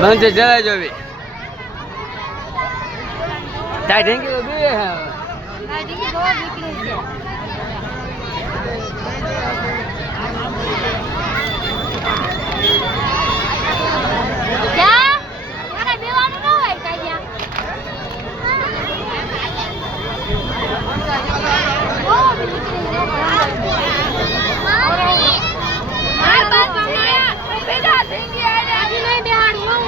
બંધ જરા જોવી તાઈ ઢેંકી બે હે તાઈ ઢેંકી બહુ નીકળી છે જા મારે બેવાનું ન હોય કાઈ જા ઓ નીકળી છે માર બાપ માયા બેટા ઢેંકી આયા નહીં બેહાડું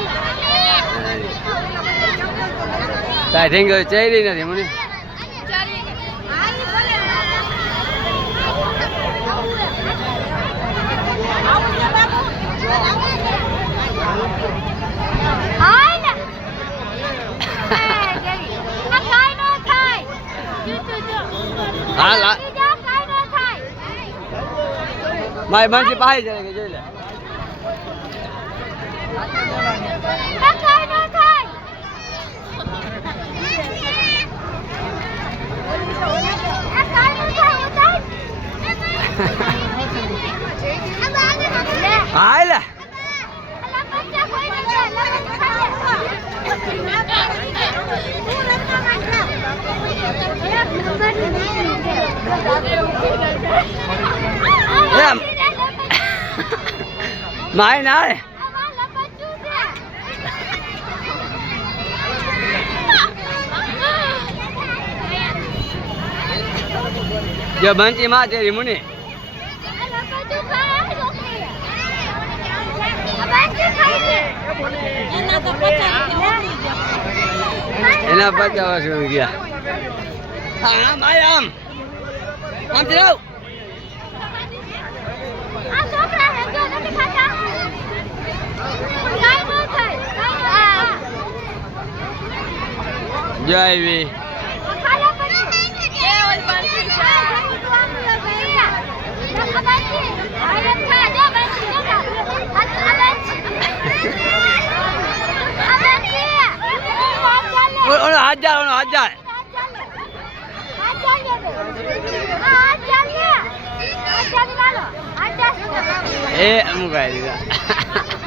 તાઈ ઢેંકી ચેરી નથી મને હાલા મારી બંસી પાસે જાય કે જોઈ લે હાલે માય ના જો બંચી માં તેરી મુની એના 50 વર્ષ ગયા આમ આય આમ આમ જાવ આ છોકરા હે જો નથી ખાતા કાઈ નો થાય જય વી ખાલા પછી એ ઓલ બંસી છે ખબર છે આયમ ખા જો બંસી જો ઓનો હાથ જાય એ મુકાઈ દીધા